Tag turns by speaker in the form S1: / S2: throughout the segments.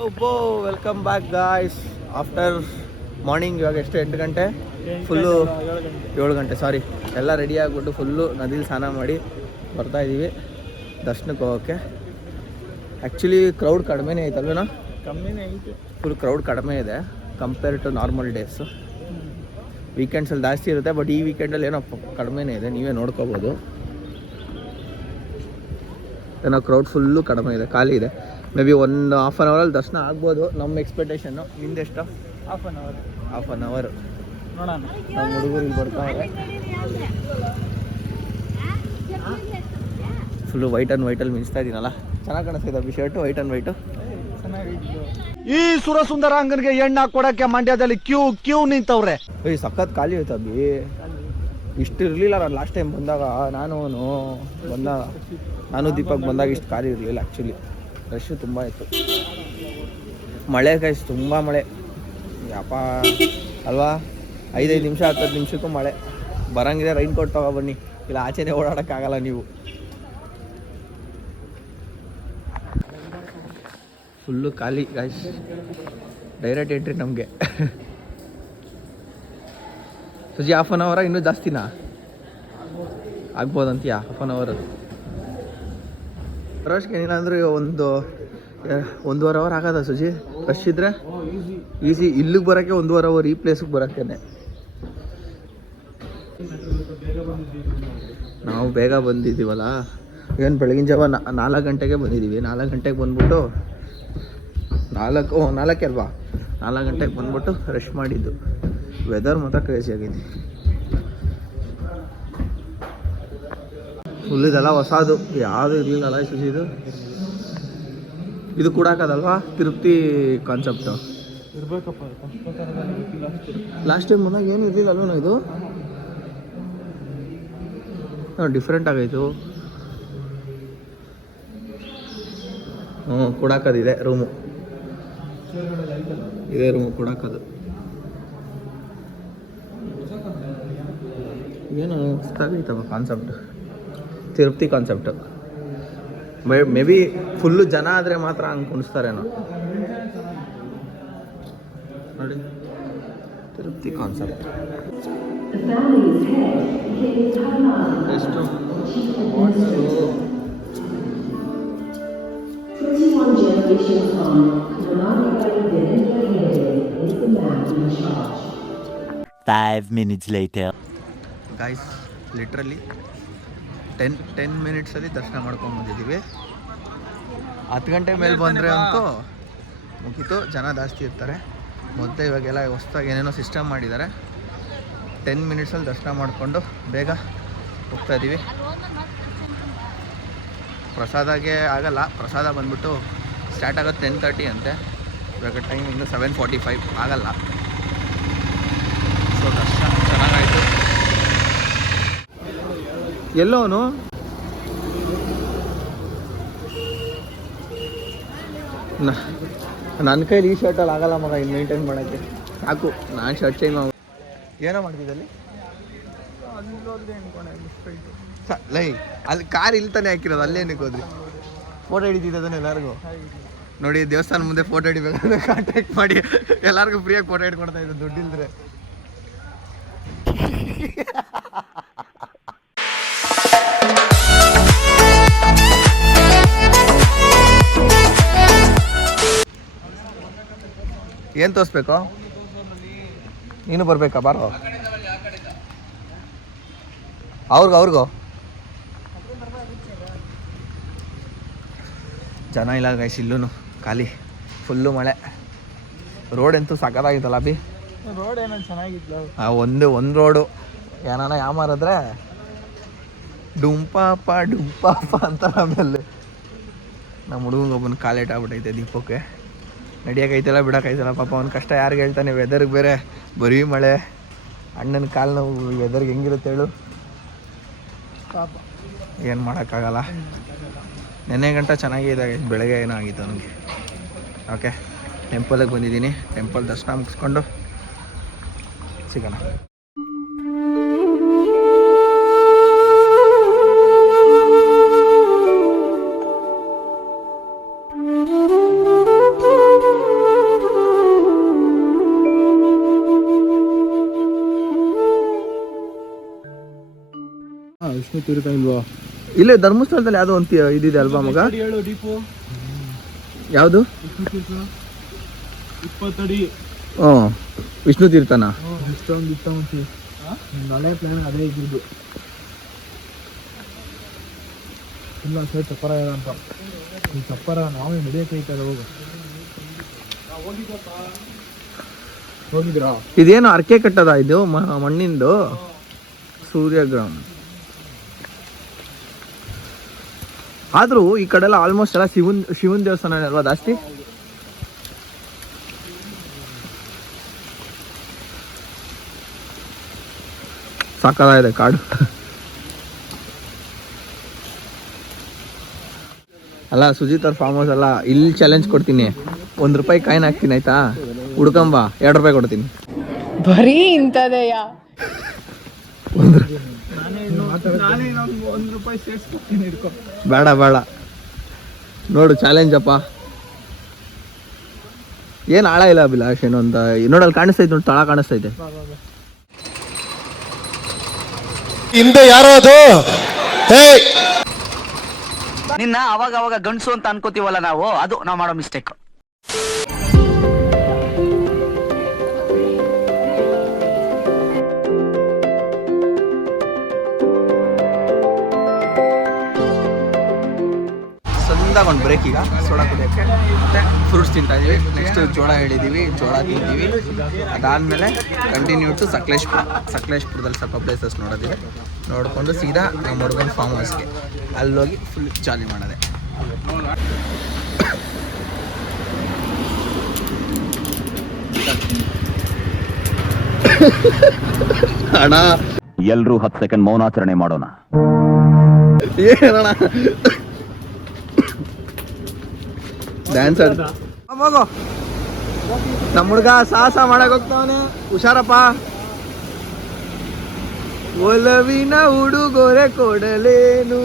S1: ಒಬ್ಬೋ welcome back guys after morning ಇವಾಗ ಎಷ್ಟು? ಎಂಟು ಗಂಟೆ? ಫುಲ್ಲು ಏಳು ಗಂಟೆ. ಸಾರಿ ಎಲ್ಲ ರೆಡಿ ಆಗಿಬಿಟ್ಟು ಫುಲ್ಲು ನದಿಲಿ ಸ್ನಾನ ಮಾಡಿ ಬರ್ತಾ ಇದ್ದೀವಿ ದರ್ಶನಕ್ಕೆ ಹೋಗೋಕ್ಕೆ. ಆ್ಯಕ್ಚುಲಿ ಕ್ರೌಡ್ ಕಡಿಮೆನೇ ಐತಲ್ವೇನೋ
S2: ಕಮ್ಮಿನೇ ಐತೆ.
S1: ಫುಲ್ ಕ್ರೌಡ್ ಕಡಿಮೆ ಇದೆ ಕಂಪೇರ್ ಟು ನಾರ್ಮಲ್ ಡೇಸು ವೀಕೆಂಡ್ಸಲ್ಲಿ ಜಾಸ್ತಿ ಇರುತ್ತೆ ಬಟ್ ಈ ವೀಕೆಂಡಲ್ಲಿ ಏನೋ ಕಡಿಮೆನೇ ಇದೆ. ನೀವೇ ನೋಡ್ಕೋಬೋದು. ಏನೋ ಕ್ರೌಡ್ ಫುಲ್ಲು ಕಡಿಮೆ ಇದೆ ಖಾಲಿ ಇದೆ. ಮೇ ಬಿ ಒಂದು ಹಾಫ್ ಆನ್ ಅವರಲ್ಲಿ ದರ್ಶನ ಆಗ್ಬೋದು. ನಮ್ಮ ಎಕ್ಸ್ಪೆಕ್ಟೇಷನ್ನು ನಿಂದೆಷ್ಟು
S2: half an hour
S1: half an hour
S2: ನೋಡೋಣ.
S1: ನಮ್ಮ ಹುಡುಗರು ಇಲ್ಲಿ ಬರ್ತಾವೆ ಫುಲ್ಲು ವೈಟ್ ಆ್ಯಂಡ್ ವೈಟಲ್ಲಿ ಮಿಂಚ್ತಾ ಇದ್ದೀನಲ್ಲ. ಚೆನ್ನಾಗಿ ಕಾಣಿಸ್ತಿದೆ Abhi shirt white and white
S3: ಈ ಸುರಸುಂದರಾಂಗನಿಗೆ ಎಣ್ಣ ಕೊಡಕ್ಕೆ ಮಂಡ್ಯದಲ್ಲಿ ಕ್ಯೂ ಕ್ಯೂ ನಿಂತವ್ರೆ.
S1: ಏಯ್ ಸಖತ್ ಖಾಲಿ ಹೋಯ್ತು ಅಭಿ. ಇಷ್ಟು ಇರಲಿಲ್ಲ ನಾನು ಲಾಸ್ಟ್ ಟೈಮ್ ಬಂದಾಗ. ನಾನು ಬಂದಾಗ ನಾನು ದೀಪಕ್ ಬಂದಾಗ ಇಷ್ಟು ಖಾಲಿ ಇರಲಿಲ್ಲ ಆ್ಯಕ್ಚುಲಿ ರಶ್ಶು ತುಂಬ ಇತ್ತು ಮಳೆ ಗೈಸ್ ತುಂಬ ಮಳೆ. ಯಪ್ಪ ಅಲ್ವಾ? ಐದೈದು ನಿಮಿಷ ಹತ್ತು ನಿಮಿಷಕ್ಕೂ ಮಳೆ. ಬರಂಗಿದೆ ರೈನ್ ಕೋಟ್ ಬನ್ನಿ. ಇಲ್ಲ, ಆಚೆನೇ ಓಡಾಡೋಕ್ಕಾಗಲ್ಲ ನೀವು. ಫುಲ್ಲು ಖಾಲಿ ಗಾಯ್ಸ್ ಡೈರೆಕ್ಟ್ ಎಂಟ್ರಿ ನಮಗೆ. ಸುಜಿ ಹಾಫ್ ಆನ್ ಅವರ ಇನ್ನೂ ಜಾಸ್ತಿನಾ? ಆಗ್ಬೋದಂತೀಯಾ? ಹಾಫ್ ಆನ್ ಅವರ್ ರಶ್ಗೆ ಏನಿಲ್ಲ ಅಂದ್ರೆ ಒಂದು ಒಂದೂವರೆ ಅವರ್ ಆಗದ ಸುಜಿ? ರಶ್ ಇದ್ರೆ? ಈಸಿ ಇಲ್ಲಿಗೆ ಬರೋಕ್ಕೆ ಒಂದೂವರೆ ಅವರ್ ಈ ಪ್ಲೇಸಿಗೆ ಬರೋಕ್ಕೇನೆ. ನಾವು ಬೇಗ ಬಂದಿದ್ದೀವಲ್ಲ? ಏನು ಬೆಳಗಿನ ಜಾವ ನಾಲ್ಕು ಗಂಟೆಗೆ ಬಂದಿದ್ದೀವಿ. ನಾಲ್ಕು ಗಂಟೆಗೆ ಬಂದ್ಬಿಟ್ಟು, ನಾಲ್ಕು, ನಾಲ್ಕೇ ಅಲ್ವಾ? ನಾಲ್ಕು ಗಂಟೆಗೆ ಬಂದ್ಬಿಟ್ಟು ರಶ್ ಮಾಡಿದ್ದು. ವೆದರ್ ಮಾತ್ರ ಕ್ರೇಜಿ ಆಗೈತಿ ಫುಲ್ ಇದೆಲ್ಲ ಹೊಸದು. ಯಾವುದು ಇರಲಿಲ್ಲಲ್ಲ ಸುಜಿ ಇದು. ಇದು ಕೂಡ ಹಾಕೋದಲ್ವಾ ತಿರುಪ್ತಿ ಕಾನ್ಸೆಪ್ಟು ಲಾಸ್ಟ್ ಟೈಮ್ ಬಂದಾಗ ಏನು ಇರಲಿಲ್ಲ ಅಲ್ವೇನೋ ಇದು? ಡಿಫ್ರೆಂಟ್ ಆಗೈತು. ಹ್ಞೂ ಕೊಡಾಕದಿದೆ ರೂಮು ಇದೆ ರೂಮು ಕೊಡಾಕದು. ಏನು ಹೊಸ್ದಾಗೈತವ concept Tirupati concept may maybe full ಜನ ಆದರೆ ಮಾತ್ರ ಹಂಗೆ ಕುಣಿಸ್ತಾರೇನೋ ನೋಡಿ ತಿರುಪ್ತಿ ಕಾನ್ಸೆಪ್ಟ್ ಎಷ್ಟು
S4: 21 generations on, Namaste is the man in charge.
S5: Five minutes later.
S1: Guys literally ten ten ಮಿನಿಟ್ಸಲ್ಲಿ ದರ್ಶನ ಮಾಡ್ಕೊಂಡು ಬಂದಿದ್ದೀವಿ. ಹತ್ತು ಗಂಟೆ ಮೇಲೆ ಬಂದರೆ ಅಂತೂ ಮುಗೀತು. ಜನ ಜಾಸ್ತಿ ಇರ್ತಾರೆ. ಮೊದಲೇ ಇವಾಗೆಲ್ಲ ಹೊಸ್ದಾಗಿ ಏನೇನೋ ಸಿಸ್ಟಮ್ ಮಾಡಿದ್ದಾರೆ. ಟೆನ್ ಮಿನಿಟ್ಸಲ್ಲಿ ದರ್ಶನ ಮಾಡಿಕೊಂಡು ಬೇಗ ಹೋಗ್ತಾ ಇದ್ದೀವಿ ಪ್ರಸಾದಾಗೆ ಆಗಲ್ಲ. ಪ್ರಸಾದ ಬಂದ್ಬಿಟ್ಟು ಸ್ಟಾರ್ಟ್ ಆಗೋದು ಟೆನ್ ತರ್ಟಿ ಅಂತೆ. ಇವಾಗ ಟೈಮ್ ಇನ್ನು ಸೆವೆನ್ ಫಾರ್ಟಿ ಫೈವ್ ಆಗಲ್ಲ. ಸೊ ದರ್ಶನ ಎಲ್ಲೋನು ನನ್ನ ಕೈಲಿ ಈ ಶರ್ಟಲ್ಲಿ ಆಗಲ್ಲ ಮಗ ಇನ್ನು ಮೇಂಟೈನ್ ಮಾಡೋಕ್ಕೆ. ಸಾಕು, ನಾನು ಶರ್ಟ್ ಚೇಂಜ್ ಮಾಡ. ಏನೋ ಮಾಡ್ತಿದ್ದಲ್ಲಿ ಲೈ, ಅಲ್ಲಿ ಕಾರ್ ಇಲ್ಲಿ ತಾನೇ ಹಾಕಿರೋದು ಅಲ್ಲೇನಕ್ಕೆ ಹೋದ್ರಿ? ಫೋಟೋ ಹಿಡಿತಿದ್ದಾನೆ ಎಲ್ಲರಿಗೂ? ನೋಡಿ ದೇವಸ್ಥಾನ ಮುಂದೆ ಫೋಟೋ ಹಿಡಿಬೇಕಾದ್ರೆ ಕಾಂಟ್ಯಾಕ್ಟ್ ಮಾಡಿ. ಎಲ್ಲರಿಗೂ ಫ್ರೀಯಾಗಿ ಫೋಟೋ ಹಿಡ್ಕೊಡ್ತಾ ಇದ್ದೆ, ದುಡ್ಡಿಲ್ದ್ರೆ. ಏನು ತೋರಿಸ್ಬೇಕು? ನೀನು ಬರ್ಬೇಕಾ? ಬಾರೋ. ಅವ್ರಿಗೂ ಅವ್ರಿಗೂ. ಜನ ಇಲ್ಲ ಗೈಸ್ ಇಲ್ಲೂ ಖಾಲಿ. ಫುಲ್ಲು ಮಳೆ. ರೋಡ್ ಅಂತೂ ಸಖತ್ತಾಗಿತ್ತಲ್ಲ ಅಭಿ?
S2: ರೋಡ್ ಏನೋ ಚೆನ್ನಾಗಿತ್ತು
S1: ಆ ಒಂದು ಒಂದು ರೋಡು ಏನಾನ ಯಾಮಾರಿದ್ರೆ ಡುಂಪಾಪ ಡುಂಪಾಪ ಅಂತ ಆಮೇಲೆ. ನಮ್ಮ ಹುಡುಗಂಗೊಬ್ಬನ ಕಾಲೇಟ್ ಆಗ್ಬಿಟ್ಟೈತೆ ದೀಪಕ್ಕೆ. ನಡಿಯೋಕೈತಲ್ಲ ಬಿಡೋಕೈತಲ್ಲ ಪಾಪ ಅವ್ನ ಕಷ್ಟ ಯಾರಿಗೆ ಹೇಳ್ತಾನೆ? ವೆದರ್ಗೆ ಬೇರೆ. ಬರೀ ಮಳೆ. ಅಣ್ಣನ ಕಾಲು ನೋವು ವೆದರ್ಗೆ ಹೆಂಗಿರುತ್ತೆ ಹೇಳು?
S2: ಪಾಪ.
S1: ಏನು ಮಾಡೋಕ್ಕಾಗಲ್ಲ. ನೆನ್ನೆ ಗಂಟ ಚೆನ್ನಾಗಿದೆ. ಬೆಳಗ್ಗೆ ಏನೋ ಆಗಿತ್ತು ನನಗೆ ಓಕೆ ಟೆಂಪಲಿಗೆ ಬಂದಿದ್ದೀನಿ. ಟೆಂಪಲ್ ದರ್ಶನ ಮುಗಿಸ್ಕೊಂಡು ಸಿಗೋಣ.
S2: ತಿರುತಾ ಇಲ್ವಾ
S1: ಇಲ್ಲೇ ಧರ್ಮಸ್ಥಳದಲ್ಲಿ ಯಾವುದೋ ಒಂದು ಇದಿದೆ ಅಲ್ವಾ ಮಗ?
S2: ಹೇಳು ದೀಪು.
S1: ಯಾವುದು?
S2: ಇಪ್ಪತ್ತಡಿ.
S1: ಹ್ಞೂ. ವಿಷ್ಣು ತೀರ್ಥನ?
S2: ಇಷ್ಟೊಂದು ಇಷ್ಟ ಮತ್ತೆ. ಹಳೆ ಪ್ಲಾನ್ ಅದೇ ಇದ್ದಿದ್ದು ಇಲ್ಲ ಸರ್ ಚಪ್ಪರ ಅಂತ. ಈ ಚಪ್ಪರ ನಾವೇ ನಡೆಯಕ್ಕೆ ಐತಲ್ಲ ಹೋಗು ಹೋಗಿದ್ರಾ?
S1: ಇದೇನು ಅರ್ಕೆ ಕಟ್ಟದ ಇದು? ಮಣ್ಣಿಂದು? ಸೂರ್ಯಗ್ರಹಣ. ಆದ್ರೂ ಈ ಕಡೆ ಎಲ್ಲ ಆಲ್ಮೋಸ್ಟ್ ಎಲ್ಲ ಶಿವನ್ ಶಿವನ್ ದೇವಸ್ಥಾನ ಅಲ್ವಾ ಜಾಸ್ತಿ? ಸಾಕಾಗಿದೆ ಕಾಡು. ಅಲ್ಲ ಸುಜಿತ್ ಅವ್ರ ಫಾರ್ಮ್ ಹೌಸ್ ಅಲ್ಲ ಇಲ್ಲಿ ಚಾಲೆಂಜ್ ಕೊಡ್ತೀನಿ. ಒಂದ್ ರೂಪಾಯಿ ಕಾಯಿನ್ ಹಾಕ್ತೀನಿ ಆಯ್ತಾ? ಹುಡ್ಕಂಬ ಎರಡು ರೂಪಾಯಿ ಕೊಡ್ತೀನಿ.
S6: ಬರೀ ಇಂಥದೆಯಾ?
S2: ಒಂದು
S1: ಬೇಡ ಬೇಡ. ನೋಡು ಚಾಲೆಂಜ್ ಅಪ್ಪ. ಏನು ಆಳ ಇಲ್ಲ ಅಭಿಲಾಷ್ ಏನೊಂದು ಅಂತ ನೋಡಲ್ಲಿ ಕಾಣಿಸ್ತೈತೆ ನೋಡಿ ತಳ ಕಾಣಿಸ್ತೈತೆ
S3: ಹಿಂದೆ ಯಾರೋ ಅದು ಹೇ
S7: ನಿನ್ನ ಅವಾಗ ಅವಾಗ ಗಂಡಸು ಅಂತ ಅನ್ಕೋತೀವಲ್ಲ ನಾವು ಅದು ನಾವು ಮಾಡೋ ಮಿಸ್ಟೇಕ್
S1: ಒಂದು ಬ್ರೇಕ್ ಈಗ. ಸೋಡಾ ಕುಡಿಯೋಕ್ಕೆ ಮತ್ತೆ ಫ್ರೂಟ್ಸ್ ತಿಂತಾ ಇದೀವಿ ನೆಕ್ಸ್ಟ್ ಜೋಳ ಹೇಳಿದೀವಿ ಜೋಳ ತಿಂತೀವಿ. ಅದಾದಮೇಲೆ ಕಂಟಿನ್ಯೂ ಟು ಸಕಲೇಶ್ಪುರ ಸಕಲೇಶ್ಪುರದಲ್ಲಿ ಸ್ವಲ್ಪ ಪ್ಲೇಸಸ್ ನೋಡೋದಿದೆ. ನೋಡಿಕೊಂಡು ಸೀದಾ ನಮ್ಮ ಹುಡುಗನ ಫಾರ್ಮ್ ಹೌಸ್ಗೆ ಅಲ್ಲೋಗಿ ಫುಲ್ ಜಾಲಿ ಮಾಡೋದೆ. ಅಣ್ಣ.
S5: ಎಲ್ರೂ ಹತ್ತು ಸೆಕೆಂಡ್ ಮೌನಾಚರಣೆ ಮಾಡೋಣ.
S1: ಏನಣ್ಣ? ಡ್ಯಾನ್ಸ್ ಆಡ್. ಹೋಗೋ ನಮ್ಮ ಹುಡುಗ ಸಾಹಸ ಮಾಡಕ್ ಹೋಗ್ತಾವನೆ. ಹುಷಾರಪ್ಪ. ಒಲವಿನ ಉಡುಗೊರೆ ಕೊಡಲೇನು.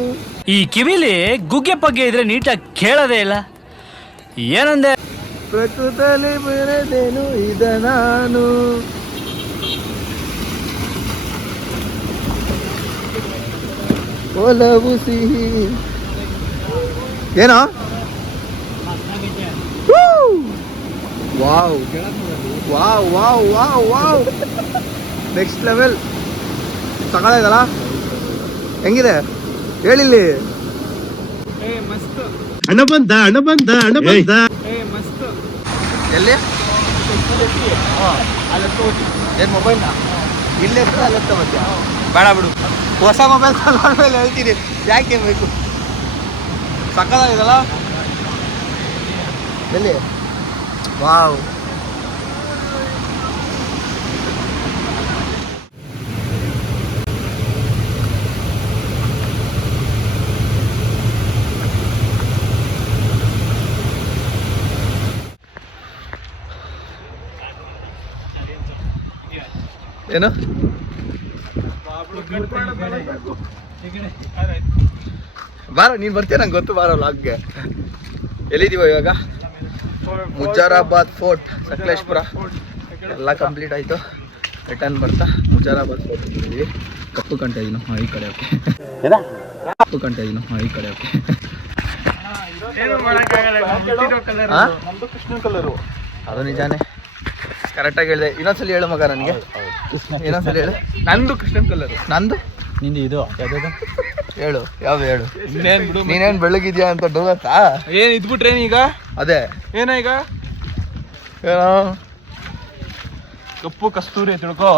S8: ಈ ಕಿವಿಲಿ ಗುಗ್ಗೆ ಪಗ್ಗೆ ಇದ್ರೆ ನೀಟಾಗಿ ಕೇಳೋದೇ ಇಲ್ಲ. ಏನಂದೆ?
S1: ಪ್ರಕೃತಲಿ ಬರದೇನು ಇದ ನಾನು. ಒಲವು ಸಿಹಿ. ಏನೋ? Wow wow wow wow wow next level ತಗೊಳ್ಳೋದಲ್ಲ ಹೆಂಗಿದೆ? ಹೇಳಿಲ್ಲಿ.
S2: ಏ ಮಸ್ತ್.
S3: ಹಣ ಬಂದ ಹಣ ಬಂದ ಹಣ ಬಂದ.
S2: ಏ ಮಸ್ತ್.
S1: ಎಲ್ಲಿ? ಏನು ಮೊಬೈಲ್ನ ಇಲ್ಲೇ ಅಲ್ಲತ್ತ ಮತ್ತೆ ಬೇಡ ಬಿಡು. ಹೊಸ ಮೊಬೈಲ್ ತಗೊಂಡ್ಮೇಲೆ ಹೇಳ್ತೀನಿ. ಯಾಕೆ ಬೇಕು? ಸಕ್ಕದಾಗಿದಲ್ಲ ಎಲ್ಲಿ? ವಾವ್. ಏನು? ಬಾರ ನೀನು ಬರ್ತೀಯ ನಂಗೆ ಗೊತ್ತು ಬಾರ ಲಾಗ್ಗೆ ಎಲ್ಲಿದೀವ ಇವಾಗ? ಮುಜಾರಾಬಾದ್ ಫೋರ್ಟ್ ಸಕಲೇಶ್ಪುರ. ಎಲ್ಲ ಕಂಪ್ಲೀಟ್ ಆಯ್ತು. ರಿಟರ್ನ್ ಬರ್ತಾ ಮುಜಾರಾಬಾದ್ ಫೋರ್ಟ್ ಇದ್ದೀವಿ ಕಪ್ಪು ಕಂಟ ಇದೀನು ಹಾಂ ಈ ಕಡೆ ಓಕೆ. ಕಪ್ಪು ಕಂಟ ಇದೀನು ಹಾಂ ಈ ಕಡೆ ಓಕೆ. ಅದು ನಿಜಾನೇ. ಕರೆಕ್ಟಾಗಿ ಹೇಳಿದೆ. ಇನ್ನೊಂದ್ಸಲಿ ಹೇಳು ಮಗ ನನಗೆ. ಇನ್ನೊಂದ್ಸಲಿ ಹೇಳು.
S2: ನಂದು ಕೃಷ್ಣನ್ ಕಲರ್
S1: ನಂದು?
S8: ನಿಂದು ಇದು? ಯಾವ್ದು
S1: ಹೇಳು ಯಾವ್ದು ಹೇಳು?
S2: ಇನ್ನೇನ್ ಬಿಡು
S1: ನೀನೇನ್ ಬೆಳಗಿದ್ಯಾ ಅಂತ ಡೋಗತ್ತಾ
S2: ಏನ್ ಇದ್ಬಿಟ್ರೆ ಈಗ?
S1: ಅದೇ.
S2: ಏನ ಈಗ?
S1: ಏನೋ?
S2: ಕಪ್ಪು ಕಸ್ತೂರಿ ತಿಳ್ಕೊ.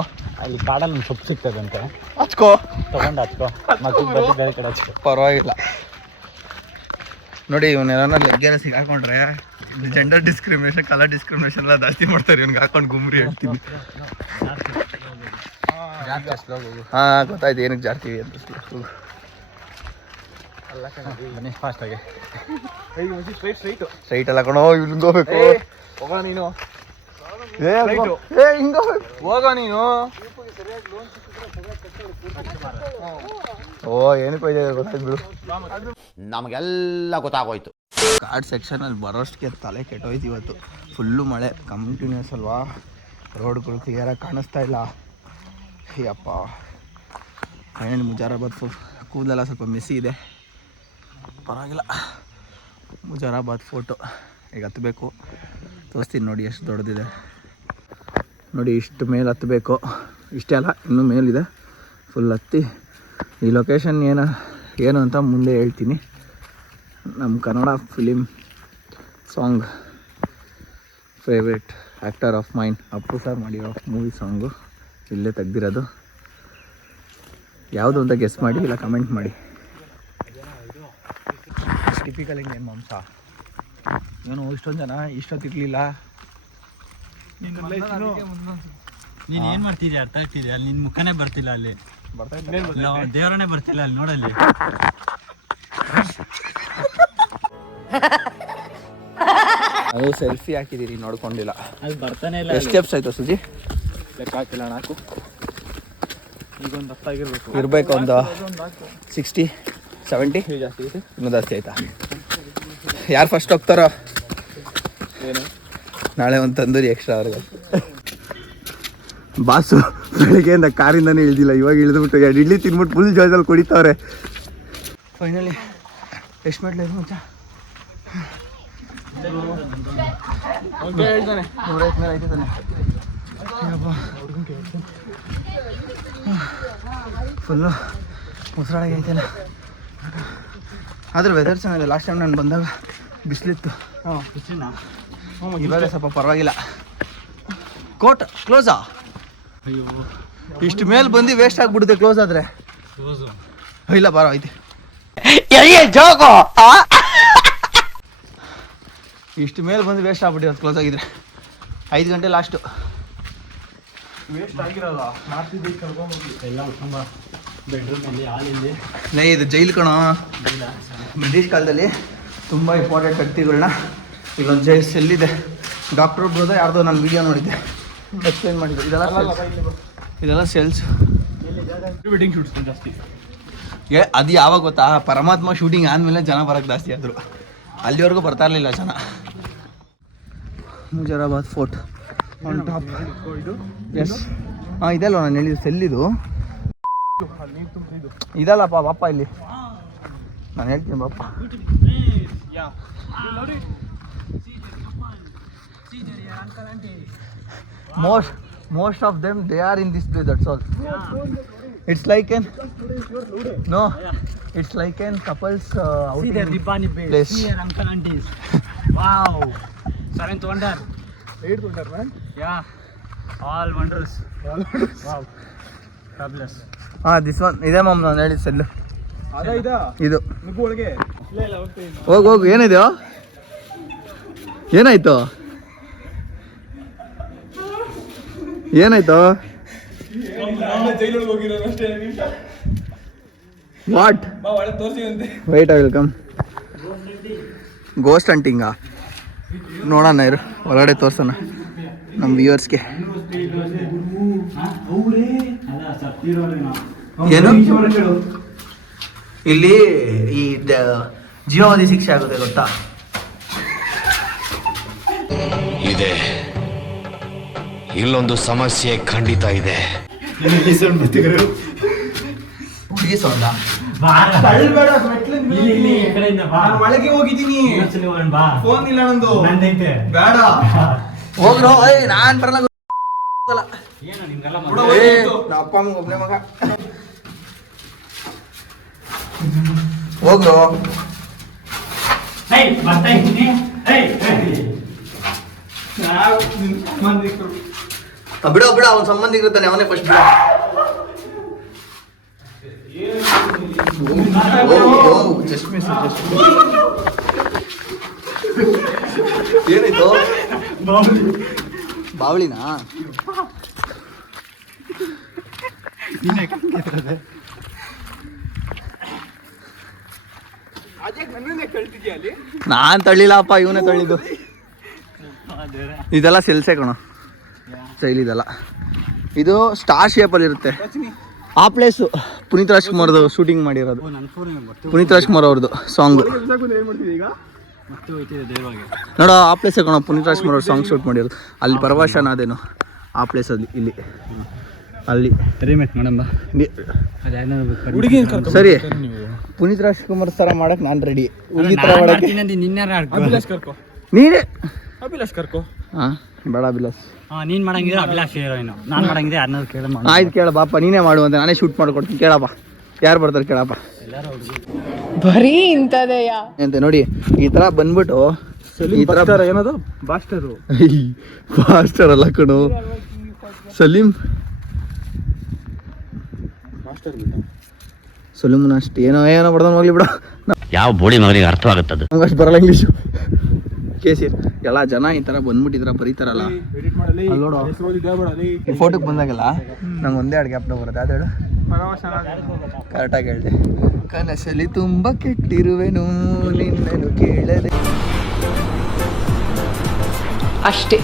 S8: ಅಲ್ಲಿ ಕಾಡಲ್ಲಿ ಸೊಪ್ಪು ಸಿಗ್ತದಂತೆ
S1: ಹಚ್ಕೋ.
S8: ತಗೊಂಡು ಹಚ್ಕೋ. ಮತ್ತೆ ಬೇರೆ ಕಡೆ ಹಚ್ಕೋ.
S1: ಪರವಾಗಿಲ್ಲ. ನೋಡಿ ಇವನ್ನೆಲ್ಲ ಲಗ್ಗೆಲ್ಲ ಸಿಗಾಕೊಂಡ್ರೆ ಜೆಂಡರ್ ಡಿಸ್ಕ್ರಿಮಿನೇಷನ್ ಕಲರ್ ಡಿಸ್ಕ್ರಿಮಿನೇಷನ್ ಎಲ್ಲ ಜಾಸ್ತಿ ಮಾಡ್ತಾರೆ. ಇವ್ನಿಗೆ ಹಾಕೊಂಡು ಗುಮ್ರಿ ಹೇಳ್ತೀನಿ. ಹಾ ಗೊತ್ತಾಯ್ತು. ಏನಕ್ಕೆ ಜಾಸ್ತಿ ಅಂತ.
S8: ಬನ್ನಿ ಫಾಸ್ಟ್ ಆಗಿ.
S2: ಸ್ಟ್ರೈಟ್
S1: ಎಲ್ಲ ಕಣೋ ಇಲ್ಲಿ ಹೋಗ್ಬೇಕು.
S2: ಹೋಗ ನೀನು.
S1: ಏ ಹಿಂಗ್.
S2: ಹೋಗ ನೀನು.
S1: ಓ ಏನಕ್ಕೆ ಇದೆ ಗೊತ್ತಾಯ್ತು ಬಿಡು.
S5: ನಮಗೆಲ್ಲ ಗೊತ್ತಾಗೋಯ್ತು.
S1: ಸೆಕ್ಷನ್ ಅಲ್ಲಿ ಬರೋಷ್ಟಕ್ಕೆ ತಲೆ ಕೆಟ್ಟೋಯ್ತು ಇವತ್ತು. ಫುಲ್ಲು ಮಳೆ ಕಂಟಿನ್ಯೂಸ್ ಅಲ್ವಾ? ರೋಡ್ಗಳು ಕ್ಲಿಯರಾಗಿ ಕಾಣಿಸ್ತಾ ಇಲ್ಲ. ಅಯ್ಯಪ್ಪ ಫೈನಲ್ ಮುಜಾರಾಬಾದ್ ಕೂದಲೆಲ್ಲ ಸ್ವಲ್ಪ ಮಿಸ್ಸಿ ಇದೆ. ಪರವಾಗಿಲ್ಲ. ಮುಜರಾಬಾದ್ ಫೋಟೋ. ಈಗ ಹತ್ತಬೇಕು ತೋರಿಸ್ತೀನಿ ನೋಡಿ ಎಷ್ಟು ದೊಡ್ಡದಿದೆ. ನೋಡಿ ಇಷ್ಟು ಮೇಲೆ ಹತ್ತಬೇಕು ಇಷ್ಟೇ ಅಲ್ಲ, ಇನ್ನೂ ಮೇಲಿದೆ. ಫುಲ್ ಹತ್ತಿ. ಈ ಲೊಕೇಶನ್ ಏನು ಏನು ಅಂತ ಮುಂದೆ ಹೇಳ್ತೀನಿ. ನಮ್ಮ Kannada film song favourite actor of mine Appu sir ಮಾಡಿರೋ ಮೂವಿ ಸಾಂಗು ಇಲ್ಲೇ ತೆಗ್ದಿರೋದು. ಯಾವುದು ಅಂತ ಗೆಸ್ ಮಾಡಿ ಇಲ್ಲ ಕಮೆಂಟ್ ಮಾಡಿ. ಟಿಪಿಕಲ್ ಇಂಡಿಯನ್ ಮಾಂಸ. ಇವನು ಇಷ್ಟೊಂದು ಜನ ಇಷ್ಟೊತ್ತಿರ್ಲಿಲ್ಲ.
S8: ನೀನ್ ಏನ್ ಮಾಡ್ತಿದ್ಯಾ? ಅರ್ಥ ಆಗ್ತಿದ್ಯಾ? ಅಲ್ಲಿ ನಿನ್ ಮುಖನೇ ಬರ್ತಿಲ್ಲ ಅಲ್ಲಿ. ದೇವರನೇ ಬರ್ತಿಲ್ಲ ಅಲ್ಲಿ ನೋಡಲ್ಲಿ.
S1: ಅದು ಸೆಲ್ಫಿ ಹಾಕಿದೀರಿ ನೋಡ್ಕೊಂಡಿಲ್ಲ.
S8: ಅದು ಬರ್ತಾನೆ ಇಲ್ಲ
S1: ಎಷ್ಟು ಸ್ಟೆಪ್ಸ್ ಆಯ್ತು ಸುಜಿ?
S2: ಲೆಕ್ಕ ಹಾಕಿಲ್ಲ ನಾಲ್ಕು. ಈಗ ಒಂದು ಹತ್ತಾಗಿರ್ಬೇಕು.
S1: ಇರ್ಬೇಕು ಒಂದು. ಸಿಕ್ಸ್ಟಿ. ಸೆವೆಂಟಿ
S2: ಜಾಸ್ತಿ ಐತೆ
S1: ಇನ್ನೂ ಜಾಸ್ತಿ ಆಯ್ತಾ? ಯಾರು ಫಸ್ಟ್ ಹೋಗ್ತಾರೋ?
S2: ಏನು?
S1: ನಾಳೆ ಒಂದು ತಂದೂರಿ ಎಕ್ಸ್ಟ್ರಾ ಅವ್ರಿಗೆ. ಬಾಸು ಬೆಳಿಗ್ಗೆಯಿಂದ ಕಾರಿಂದನೇ ಇಳ್ದಿಲ್ಲ ಇವಾಗ ಇಳಿದ್ಬಿಟ್ಟು ಎರಡು ಇಡ್ಲಿ ತಿನ್ಬಿಟ್ಟು ಫುಲ್ ಜಾಗದಲ್ಲಿ ಕುಡಿತಾವ್ರೆ. ಫೈನಲಿ ಎಷ್ಟು ಮಾಡ್ಲಿ ಮುಂಚೆ ಫುಲ್ಲು ಉಸಿರಾಡಗೆ ಐತೆಲ್ಲ ಆದ್ರೆ ವೆದರ್ ಚೆನ್ನಾಗಿದೆ. ಲಾಸ್ಟ್ ಟೈಮ್ ನಾನು ಬಂದಾಗ ಬಿಸಿಲಿತ್ತು. ಇವಾಗ ಸ್ವಲ್ಪ ಪರವಾಗಿಲ್ಲ. ಕೋಟ್ ಕ್ಲೋಸಾ ಇಷ್ಟು ಮೇಲೆ ಬಂದು ವೇಸ್ಟ್ ಆಗ್ಬಿಡುತ್ತೆ ಕ್ಲೋಸ್ ಆದ್ರೆ. ಇಲ್ಲ ಬಾರೋ ಐತೆ. ಇಷ್ಟು ಮೇಲೆ ಬಂದು ವೇಸ್ಟ್ ಆಗ್ಬಿಟ್ಟಿರೋದು ಕ್ಲೋಸ್ ಆಗಿದ್ರೆ. ಐದು ಗಂಟೆ ಲಾಸ್ಟು
S2: ವೇಸ್ಟ್ ಕರ್ಕೊಂಡ್ಬಂದು
S8: ಎಲ್ಲ ಉಟ್ಕೊಂಬ ಬೆಡ್ರೂಮ್ ಅಲ್ಲಿ ಹಾಲಿಲ್ಲಿ
S1: ಲೇ ಇದು ಜೈಲ್ ಕಣೋ. ಬ್ರಿಟಿಷ್ ಕಾಲದಲ್ಲಿ ತುಂಬ ಇಂಪಾರ್ಟೆಂಟ್ ವ್ಯಕ್ತಿಗಳನ್ನ ಇಲ್ಲೊಂದು ಜೈಲ್ ಸೆಲ್ಲಿದೆ ಡಾಕ್ಟರ್ ಒಬ್ರದ್ದು ಯಾರ್ದೋ ನಾನು ವಿಡಿಯೋ ನೋಡಿದ್ದೆ. ಎಕ್ಸ್ಪ್ಲೈನ್ ಮಾಡಿದ್ದೆ ಇದೆಲ್ಲ. ಇದೆಲ್ಲ ಸೆಲ್ಸ್
S2: ವೆಡ್ಡಿಂಗ್ ಶೂಟ್ಸ್ ಜಾಸ್ತಿ.
S1: ಏ ಅದು ಯಾವಾಗ ಗೊತ್ತಾ? ಪರಮಾತ್ಮ ಶೂಟಿಂಗ್ ಆದಮೇಲೆ ಜನ ಬರೋಕ್ಕೆ ಜಾಸ್ತಿ ಆದರು. ಅಲ್ಲಿವರೆಗೂ ಬರ್ತಾ ಇರಲಿಲ್ಲ ಜನ. ಮುಜರಾಬಾದ್ ಫೋರ್ಟ್. ಆನ್ ಟಾಪ್
S2: ಇದು
S1: ಎಸ್ ಹಾಂ ಇದೆಲ್ಲ ನಾನು ಹೇಳಿದ್ದು ಸೆಲ್ಲಿದು ಇದಲ್ಲಪ್ಪ ಬಾಪ್ಪ ಇಲ್ಲಿ ನಾನು ಹೇಳ್ತೀನಿ ಬಾಪ್ಪ
S2: most
S1: most most of them they are in this place that's all it's like an no it's like an couples uh,
S8: See
S1: outing
S8: there, the bunny bed.
S1: place.
S8: See here, wonders aunties. wow. Seventh wonder.
S1: ಹಾ this one ಇದೆ ma'am ನಾನು ಹೇಳಿದ್ cell.
S2: ಇದಾ?
S1: ಹೋಗಿ ಹೋಗು. ಏನಿದೆಯೋ? ಏನಾಯ್ತು? ಏನಾಯ್ತು? ವಾಟ್ ಐ ವೆಲ್ಕಮ್ ಗೋಸ್ಟ್ ಹಂಟಿಂಗಾ ನೋಡೋಣ ಇರು. ಒಳಗಡೆ ತೋರ್ಸೋಣ. ನಮ್ಮ ವ್ಯೂವರ್ಸ್ಗೆ ಏನು? ಇಲ್ಲಿ ಈ ದ- ಜೀವಾವಧಿ ಶಿಕ್ಷೆ ಆಗುತ್ತೆ ಗೊತ್ತಾ?
S9: ಇದೆ. ಇಲ್ಲೊಂದು ಸಮಸ್ಯೆ ಖಂಡಿತ ಇದೆ.
S1: ಹುಡುಗಿ ಸೌಂಡ
S2: ಒಳಗೆ ಹೋಗಿದ್ದೀನಿ. ಫೋನ್ ಇಲ್ಲ ನಂದು.
S1: ಬೇಡ. ಹೋಗ್ರೋ ನಾನ್ ಬರಲ್ಲ. ಅಪ್ಪ ಅಮ್ಮ ಒಬ್ಬನೇ ಮಗ ಆ, ಬಿಡು ಬಿಡು ಅವನ ಸಂಬಂಧಿಕ ಇರ್ತಾನೆ ಅವನೇ ಫಸ್ಟ್ ಜಸ್ಟ್ ಮಿಸ್ ಜಸ್ಟ್ ಏನಾಯ್ತು ಬಾವಳಿನಾ
S2: ಅದೇ ನನ್ನನ್ನೇ ಕಳ್ತಿದ್ಯಾ ಅಲ್ಲಿ
S1: ನಾನ್ ತಳ್ಳಿಲ್ಲಪ್ಪ ಇವನೇ ತಳ್ಳಿದ್ದು. ಇದೆಲ್ಲ ಸೆಲ್ಸೆ ಕಣ. ಶೈಲಿ ಇದೆಲ್ಲ. ಇದು ಸ್ಟಾರ್ ಶೇಪಲ್ಲಿ ಇರುತ್ತೆ. ಆ ಪ್ಲೇಸು ಪುನೀತ್ ರಾಜ್ಕುಮಾರ್ ಶೂಟಿಂಗ್ ಮಾಡಿರೋದು. ಪುನೀತ್ ರಾಜ್ಕುಮಾರ್ ಅವ್ರದ್ದು ಸಾಂಗ್ ನೋಡೋ ಆ ಪ್ಲೇಸ್ ಕಣ ಪುನೀತ್ ರಾಜ್ಕುಮಾರ್ ಅವ್ರ ಸಾಂಗ್ ಶೂಟ್ ಮಾಡಿರೋದು. ಅಲ್ಲಿ ಪರವಾಶನ ಅದೇನು ಆ ಪ್ಲೇಸಲ್ಲಿ ಇಲ್ಲಿ. ಅಲ್ಲಿ.
S8: ರೀಮೇಕ್
S2: ಹುಡುಗಿ
S1: ಸರಿ. ಪುನೀತ್ ರಾಜ್ಕುಮಾರ್ ಸರ ಮಾಡಕ್ ನಾನು ರೆಡಿ ಹುಡುಗಿ ಥರ ಮಾಡಕ್ಕೆ.
S2: ಅಭಿಲಾಷ್ ಕರ್ಕೋ.
S1: ನೀನೇ?
S2: ಅಭಿಲಾಷ್ ಕರ್ಕೋ.
S1: ಹಾ ಬೇಡ ಹಾ
S8: ನೀನ್ ಮಾಡಂಗಿದ್ರೆ ಅಭಿಲಾಷ್ ಹೀರೋಯಿನ್ ನಾನ್ ಮಾಡಂಗಿದ್ರೆ ಯಾರನ್ನಾದ್ರು ಕೇಳ ಮಾಡು.
S1: ಆಯ್ತು ಕೇಳ ಬಾಪ ನೀನೇ ಮಾಡು ಅಂತ ನಾನೇ ಶೂಟ್ ಮಾಡ್ಕೊಡ್ತೀನಿ. ಕೇಳಪ್ಪ. ಯಾರು ಬರ್ತಾರೆ ಕೇಳಪ್ಪ.
S6: ಬರೀ ಇಂಥದೆಯಾ?
S1: ಅಂತ ನೋಡಿ ಈ ತರ ಬಂದ್ಬಿಟ್ಟು ಈ ಥರ
S2: ಬಾಸ್ಟರ್ ಏನದು? ಬಾಸ್ಟರು.
S1: ಬಾಸ್ಟರ್ ಅಲ್ಲ ಕಣು. ಸಲೀಂ ಸಲೀಮನ್ ಅಷ್ಟು ಏನೋ ಏನೋ ಬಡ್ದನ್ ಹೋಗ್ಲಿ ಬಿಡು.
S9: ಯಾವ ಬೋಳಿ ಮಗನಿಗೆ ಅರ್ಥವಾಗುತ್ತದೆ
S1: ನಂಗೆ ಅಷ್ಟು ಬರಲ್ಲ ಇಂಗ್ಲೀಷು ಕೇಸಿ ಎಲ್ಲ ಜನ ಈ ಥರ ಬಂದ್ಬಿಟ್ಟಿದ್ರ ಬರೀತಾರಲ್ಲ.
S2: ಎಡಿಟ್ ಮಾಡಲಿ
S1: ಫೋಟೋಕ್ಕೆ ನೋಡು. ಈ ಫೋಟೋಗೆ ಬಂದಾಗೆಲ್ಲ ನಂಗೆ ಒಂದೇ ಅಡುಗೆ ಅಪ್ಡ ಬರುತ್ತೆ ಅದು ಹೇಳು. ಕರೆಕ್ಟಾಗಿ ಹೇಳಿದೆ. ಕನಸಲ್ಲಿ ತುಂಬ ಕೆಟ್ಟಿರುವೆನು ನಿನ್ನನ್ನು ಕೇಳದೆ.
S6: ಅಷ್ಟೇ.